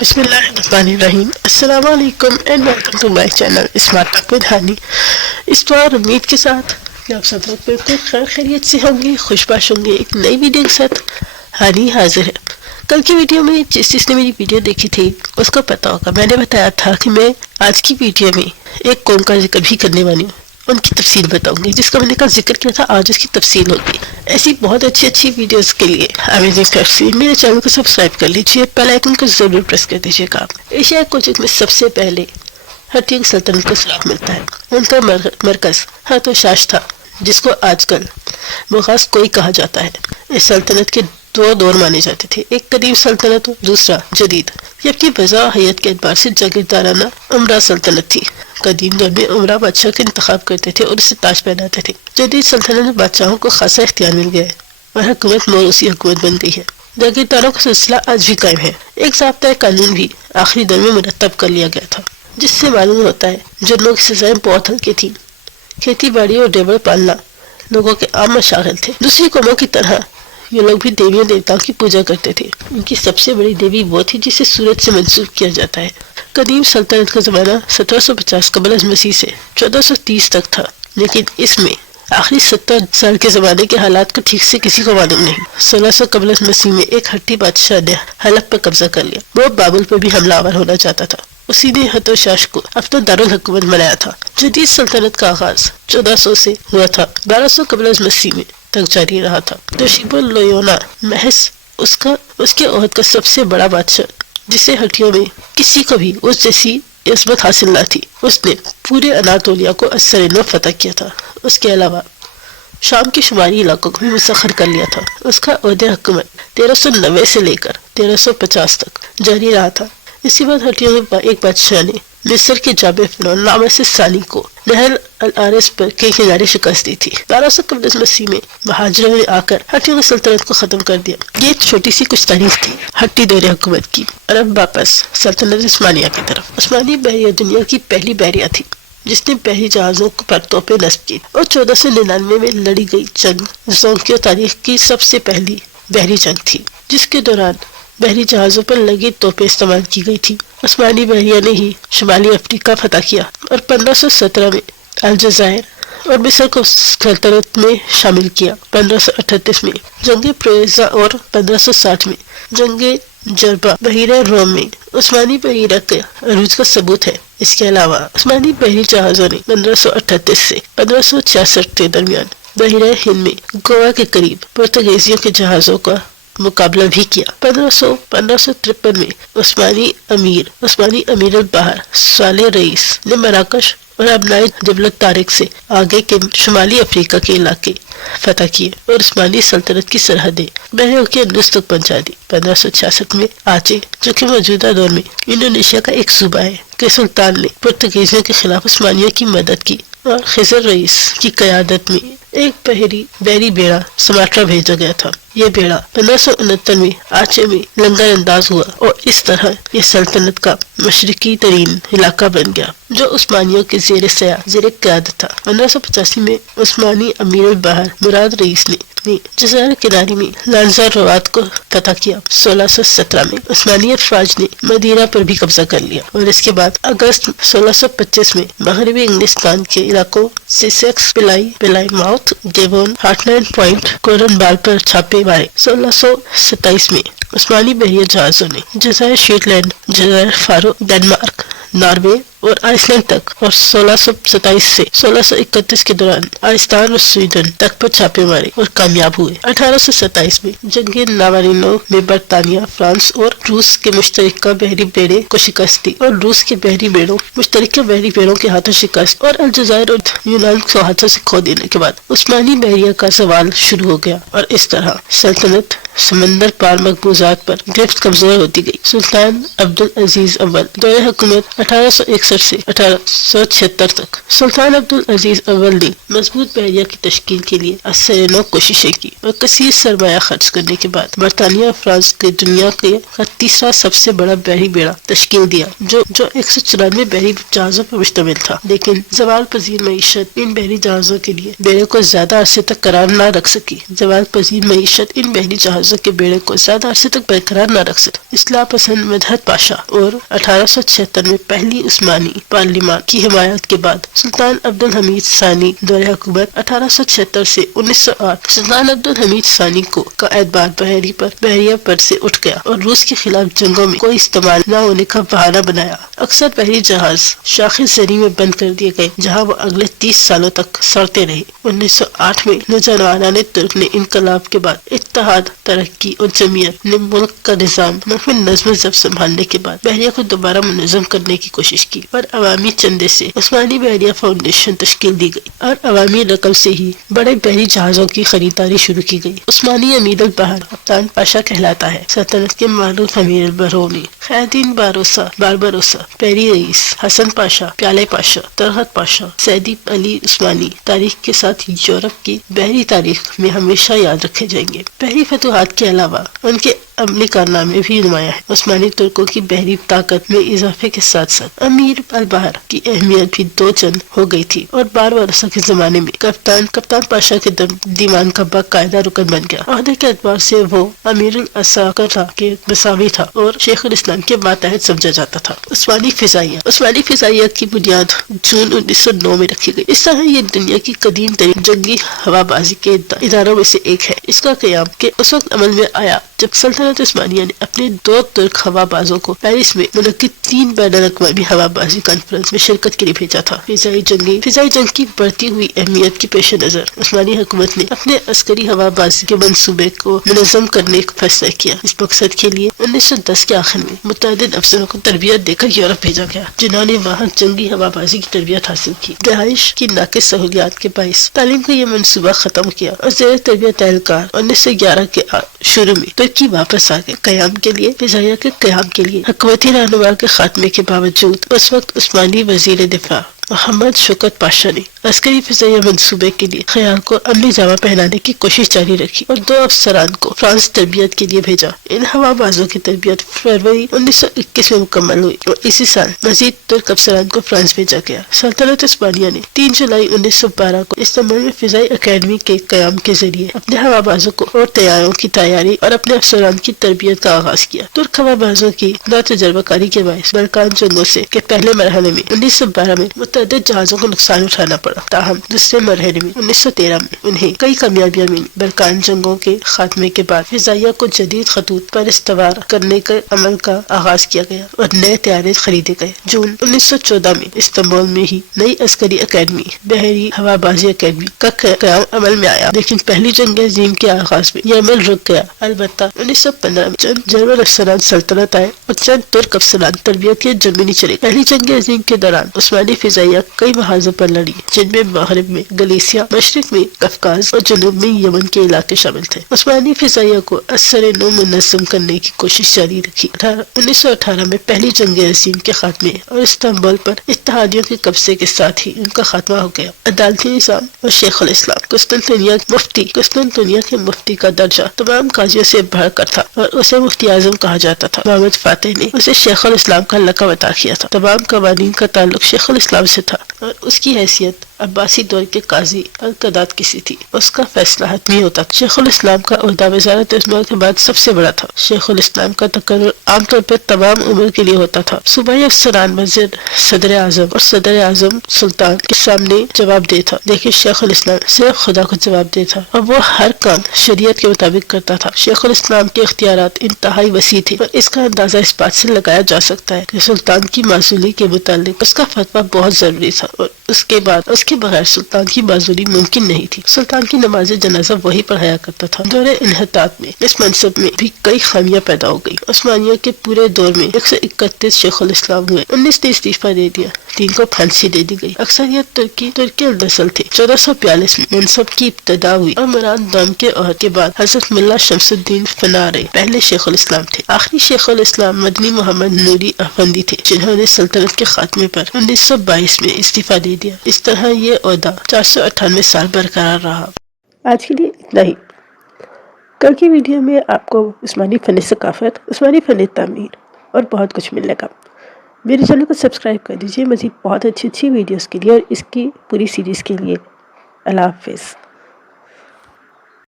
بسم اللہ الرحمن الرحیم. السلام علیکم and welcome to my channel smart talk with Hani. اس بار امید کے ساتھ کہ آپ سب لوگ بالکل خیر خیریت سے ہوں گے، خوشباش ہوں گے. ایک نئی ویڈیو کے ساتھ ہانی حاضر ہے. کل کی ویڈیو میں جس نے میری ویڈیو دیکھی تھی اس کو پتا ہوگا میں نے بتایا تھا کہ میں آج کی ویڈیو میں ایک قوم کا ذکر بھی کرنے والی ہوں، ان کی تفصیل بتاؤں گی، جس کا میں نے کل ذکر کیا تھا. آج اس کی تفصیل ہوگی. ایسی بہت اچھی ویڈیوز کے لیے امیزنگ تفصیل میرے چینل کو سبسکرائب کر لیجیے، بیل آئیکن کو ضرور پریس کر دیجیے گا. ایشیا کوچک میں سب سے پہلے ہٹینگ سلطنت کو سراغ ملتا ہے. ان کا مرکز ہاتھوشاش تھا، جس کو آج کل مغاز کوئی کہا جاتا ہے. اس سلطنت کے دو دور مانے جاتے تھے، ایک قدیم سلطنت اور دوسرا جدید. یہ اپنی بزا حیت کے اعتبار سے جاگیردارانہ امرا سلطنت تھی. قدیم دور میں امرا بادشاہ کا انتخاب کرتے تھے اور اسے تاج پہناتے تھے. جدید سلطنت میں بادشاہوں کو خاصا اختیار مل گیا ہے اور حکومت موروثی حکومت بن گئی ہے. جاگیرداروں کا سلسلہ آج بھی قائم ہے. ایک ضابطۂ قانون بھی آخری دور میں مرتب کر لیا گیا تھا، جس سے معلوم ہوتا ہے جرموں کی سزائیں بہت ہلکی تھیں. کھیتی باڑی اور ڈیبر پالنا لوگوں کے عام مشاغل تھے. دوسری قوموں کی طرح یہ لوگ بھی دیویوں دیوتاؤں کی پوجا کرتے تھے. ان کی سب سے بڑی دیوی وہ تھی جسے سورج سے منسوب کیا جاتا ہے. قدیم سلطنت کا زمانہ 1750 قبل از مسیح سے 1430 تک تھا، لیکن اس میں آخری 70 سال کے زمانے کے حالات کو ٹھیک سے کسی کو معلوم نہیں. 1600 قبل از مسیح میں ایک ہٹی بادشاہ نے حلب پر قبضہ کر لیا. وہ بابل پر بھی حملہ آور ہونا چاہتا تھا. اسی نے ہاتھوشاش کو اپنا دارالحکومت بنایا تھا. جدید سلطنت کا آغاز 1400 سے ہوا تھا، 1200 قبل از مسیح میں تک جاری رہا تھا. دوشیبو لویونا محض اس کے عہد کا سب سے بڑا بادشاہ، جسے ہٹیوں میں کسی کو بھی اس جیسی عظمت حاصل نہ تھی. اس نے پورے اناطولیہ کو اثر فتح کیا تھا. اس کے علاوہ شام کے شمالی علاقوں کو بھی مسخر کر لیا تھا. اس کا عہد حکومت 1390 سے لے کر 1350 تک جاری رہا تھا. اسی بعد ہٹیوں میں ایک بادشاہ نے مصر کے جابر فرعون نامس ثانی کو نہر العارس پر کے کنارے شکست دی تھی. 1200 قبل از مسیح میں مہاجروں نے آ کر ہٹیوں کی سلطنت کو ختم کر دیا. یہ چھوٹی سی کچھ تاریخ تھی ہٹی دور حکومت کی. اور اب واپس سلطنت عثمانیہ کی طرف. عثمانی بحریہ دنیا کی پہلی بحریہ تھی جس نے پہلی جہازوں کو پر توپیں نصب کی، اور 1499 میں لڑی گئی جنگ زونکیو تاریخ کی سب سے پہلی بحری جنگ تھی، جس کے دوران بحری جہازوں پر لگی توپیں استعمال کی گئی تھی. عثمانی بحریہ نے ہی شمالی افریقہ فتح کیا اور 1517 میں الجزائر اور مصر کو سلطنت میں شامل کیا. 1538 میں جنگ پرویزا اور 1560 میں جنگ جربہ بحیرہ روم میں عثمانی بحیرہ کے عروج کا ثبوت ہے. اس کے علاوہ عثمانی بحری جہازوں نے 1538 سے 1566 کے درمیان بحیرہ ہند میں گوا کے قریب پرتگیزیوں کے جہازوں کا مقابلہ بھی کیا. 1553 میں عثمانی امیر البحر صالح رئیس نے مراکش اور ابنائے جبل طارق سے آگے کے شمالی افریقہ کے علاقے فتح کیے اور عثمانی سلطنت کی سرحدیں بحر کے اندوز تک پہنچا دی. 1566 میں آچے، جو کہ موجودہ دور میں انڈونیشیا کا ایک صوبہ ہے، کے سلطان نے پرتگیزیوں کے خلاف عثمانیوں کی مدد کی اور خضر رئیس کی قیادت میں ایک بحری بیڑا سماٹرا بھیجا گیا تھا. یہ بیڑا 1569 میں آچے میں لنگر انداز ہوا اور اس طرح یہ سلطنت کا مشرقی ترین علاقہ بن گیا، جو عثمانیوں کے زیر قیادت تھا. 1585 میں عثمانی امیر البحر مراد رئیس نے جزائر کناری میں لانزار روات کو فتح کیا. 1617 میں عثمانی افواج نے مدیرہ پر بھی قبضہ کر لیا اور اس کے بعد اگست 1625 میں مغربی انگلستان کے علاقوں سیسیکس، پلائی ماؤتھ، ڈیوون، ہارٹلینڈ پوائنٹ، کورن بال پر چھاپے مارے. 1627 میں عثمانی بحریہ جہازوں نے جزائر شیٹ لینڈ، جزائر فارو، ڈنمارک، ناروے اور آئس لینڈ تک، اور 1627 سے 1631 کے دوران آئسلینڈ اور سویڈن تک پر چھاپے مارے اور کامیاب ہوئے. 1827 میں جنگ ناوارینو میں برطانیہ، فرانس اور روس کے مشترکہ بحری بیڑے کو شکست دی اور روس کے مشترکہ بحری بیڑوں کے ہاتھوں شکست اور الجزائر اور یونان کو ہاتھوں سے کھو دینے کے بعد عثمانی بحریہ کا زوال شروع ہو گیا اور اس طرح سلطنت سمندر پار مقبوضات پر گرفت کمزور ہوتی گئی. سلطان عبدالعزیز اول دور حکومت 1861 1861 سے 1876 تک سلطان عبدالعزیز اول نے مضبوط بحریہ کی تشکیل کے لیے اثر نو کوششیں کی اور کثیر سرمایہ خرچ کرنے کے بعد برطانیہ اور فرانس کے دنیا کا تیسرا سب سے بڑا بحری بیڑا تشکیل دیا جو 194 بحری جہازوں پر مشتمل تھا، لیکن زوال پذیر معیشت ان بحری جہازوں کے لیے بیڑے کو زیادہ عرصے تک قرار نہ رکھ سکی ان بحری جہازوں کے بیڑے کو زیادہ عرصے تک برقرار نہ رکھ سکی۔ اصلاح پسند مدحت پاشا اور 1876 میں پہلی عثمانی پارلیمان کی حمایت کے بعد سلطان عبدالحمید ثانی دور حکومت 1876 سے 1908 سلطان عبدالحمید ثانی کا اعتبار بحریہ پر سے اٹھ گیا اور روس کے خلاف جنگوں میں کوئی استعمال نہ ہونے کا بہانہ بنایا۔ اکثر بحری جہاز شاخ زری میں بند کر دیے گئے جہاں وہ اگلے 30 سالوں تک سڑتے رہے۔ 1908 میں نوجوانان ترک نے انقلاب کے بعد اتحاد، ترقی اور جمعیت نے ملک کا نظام نظم و ضبط سنبھالنے کے بعد بحریہ کو دوبارہ منظم کرنے کی کوشش کی اور عوامی چندے سے عثمانی بحریہ فاؤنڈیشن تشکیل دی گئی اور عوامی رقم سے ہی بڑے بحری جہازوں کی خریداری شروع کی گئی۔ عثمانی امیر البحر کپتان پاشا کہلاتا ہے۔ سلطنت کے معروف امیر البحرونی خیرالدین باربروسا، پیری رئیس، حسن پاشا، پیالے پاشا، طلعت پاشا، سیدی علی عثمانی تاریخ کے ساتھ یورپ کی بحری تاریخ میں ہمیشہ یاد رکھے جائیں گے۔ بحری فتوحات کے علاوہ ان کے عملی کارنامے بھی نمایاں ہیں۔ عثمانی ترکوں کی بحری طاقت میں اضافے کے ساتھ ساتھ امیر البحر کی اہمیت بھی دو چند ہو گئی تھی اور باربروسا کے زمانے میں کپتان پاشا کے دیوان کا باقاعدہ رکن بن گیا۔ عہدے کے اعتبار سے وہ امیر العساکر کے مساوی تھا اور شیخ الاسلام کے ماتحت سمجھا جاتا تھا۔ عثمانی فضائیہ کی بنیاد جون 1909 میں رکھی گئی۔ اس طرح یہ دنیا کی قدیم ترین جنگی ہوا بازی کے اداروں میں سے ایک ہے۔ اس کا قیام اس وقت عمل میں آیا جب سلطنت عثمانیہ نے اپنے 2 ترک ہوا بازوں کو پیرس میں منعقد 3 بین الاقوامی ہوا بازی کانفرنس میں شرکت کے لیے بھیجا تھا۔ فضائی جنگ کی بڑھتی ہوئی اہمیت کے پیش نظر عثمانی حکومت نے اپنے عسکری ہوا بازی کے منصوبے کو منظم کرنے کا فیصلہ کیا۔ اس مقصد کے لیے 1910 کے آخر میں متعدد افسروں کو تربیت دے کر یورپ بھیجا گیا، جنہوں نے وہاں جنگی ہوا بازی کی تربیت حاصل کی۔ رہائش کی ناقص سہولیات کے باعث تعلیم کا یہ منصوبہ ختم کیا اور زیر تربیت اہلکار 1911 کے شروع میں ترکی واپس آ گئے۔ قیام کے لیے حکومتی رہنما کے خاتمے کے باوجود اس وقت عثمانی وزیر دفاع محمد شوکت پاشا نے عسکری فضائیہ منصوبے کے لیے خیال کو عملی جامہ پہنانے کی کوشش جاری رکھی اور 2 افسران کو فرانس تربیت کے لیے بھیجا۔ ان ہوا بازوں کی تربیت فروری 1921 میں مکمل ہوئی اور اسی سال مزید ترک افسران کو فرانس بھیجا گیا۔ سلطنت عثمانیہ نے 3 جولائی 1912 کو استنبول میں فضائی اکیڈمی کے قیام کے ذریعے اپنے ہوا بازوں کو اور طیاروں کی تیاری اور اپنے افسران کی تربیت کا آغاز کیا۔ ترک ہوا بازوں کی ناتجربہ کاری کے باعث بلکان جنگوں کے پہلے مرحلے میں 1912 میں متعدد جہازوں کو نقصان اٹھانا پڑا، تاہم دوسرے مرحلے میں 1913 میں انہیں کئی کامیابیاں ملی۔ بلکان جنگوں کے خاتمے کے بعد فضائیہ کو جدید خطوط پر استوار کرنے کے عمل کا آغاز کیا گیا اور نئے طیارے خریدے گئے۔ جون 1914 میں استنبول میں ہی نئی عسکری اکیڈمی بحری ہوا بازی اکیڈمی کا قیام عمل میں آیا، لیکن پہلی جنگ عظیم کے آغاز میں یہ عمل رک گیا۔ البتہ 1915 میں چند جرمن افسران سلطنت آئے اور چند ترک افسران تربیت کے جرمنی چلے۔ پہلی جنگ عظیم کے دوران عثمانی فضائیہ کئی محاذوں پر لڑی، جن میں مغرب میں گلیسیا، مشرق میں قفقاز اور جنوب میں یمن کے علاقے شامل تھے۔ عثمانی فضائیہ کو اثر نو منظم کرنے کی کوشش جاری رکھی۔ 1918 میں پہلی جنگ عظیم کے خاتمے اور استنبول پر اتحادیوں کے قبضے کے ساتھ ہی ان کا خاتمہ ہو گیا۔ عدالتی نظام اور شیخ الاسلام قسطنطنیہ کے مفتی کا درجہ تمام قاضیوں سے بڑھ کر تھا اور اسے مفتی اعظم کہا جاتا تھا۔ محمد فاتح نے اسے شیخ الاسلام کا لقب عطا کیا تھا۔ تمام قوانین کا تعلق شیخ الاسلام سے تھا اور اس کی حیثیت عباسی دور کے قاضی القضات کی سی تھی۔ اس کا فیصلہ حتمی ہوتا تھا۔ شیخ الاسلام کا عہدہ وزارت عظمیٰ کے بعد سب سے بڑا تھا۔ شیخ الاسلام کا تقرر عام طور پر تمام عمر کے لیے ہوتا تھا۔ صوبائی افسران وزیر، صدر اعظم اور صدر اعظم سلطان کے سامنے جواب دہ تھا، لیکن شیخ الاسلام صرف خدا کو جواب دہ تھا اور وہ ہر کام شریعت کے مطابق کرتا تھا۔ شیخ الاسلام کے اختیارات انتہائی وسیع تھے اور اس کا اندازہ اس بات سے لگایا جا سکتا ہے کہ سلطان کی معزولی کے متعلق اس کا فتویٰ بہت ضروری تھا۔ اور اس کے بغیر سلطان کی معذوری ممکن نہیں تھی۔ سلطان کی نماز جنازہ وہی پڑھایا کرتا تھا۔ دور انحطاط میں اس منصب میں بھی کئی خامیاں پیدا ہو گئی۔ عثمانیوں کے پورے دور میں 131 شیخ الاسلام ہوئے، 19 نے استعفیٰ دے دیا، 3 کو پھانسی دے دی گئی۔ اکثریت ترکی النسل تھے۔ 1442 میں منصب کی ابتدا ہوئی اور مران دام کے عہد کے بعد حضرت ملا شمس الدین فنارے پہلے شیخ الاسلام تھے۔ آخری شیخ الاسلام مدنی محمد نوری افندی تھے، جنہوں نے سلطنت کے خاتمے پر 1922 میں استعفیٰ دے دیا۔ اس طرح یہ عہدہ 498 سال برقرار رہا۔ آج کے لیے اتنا ہی۔ کل کی ویڈیو میں آپ کو عثمانی فن ثقافت، عثمانی فن تعمیر اور بہت کچھ ملنے گا۔ میرے چینل کو سبسکرائب کر دیجیے مزید بہت اچھی ویڈیوز کے لیے اور اس کی پوری سیریز کے لیے۔ اللہ حافظ۔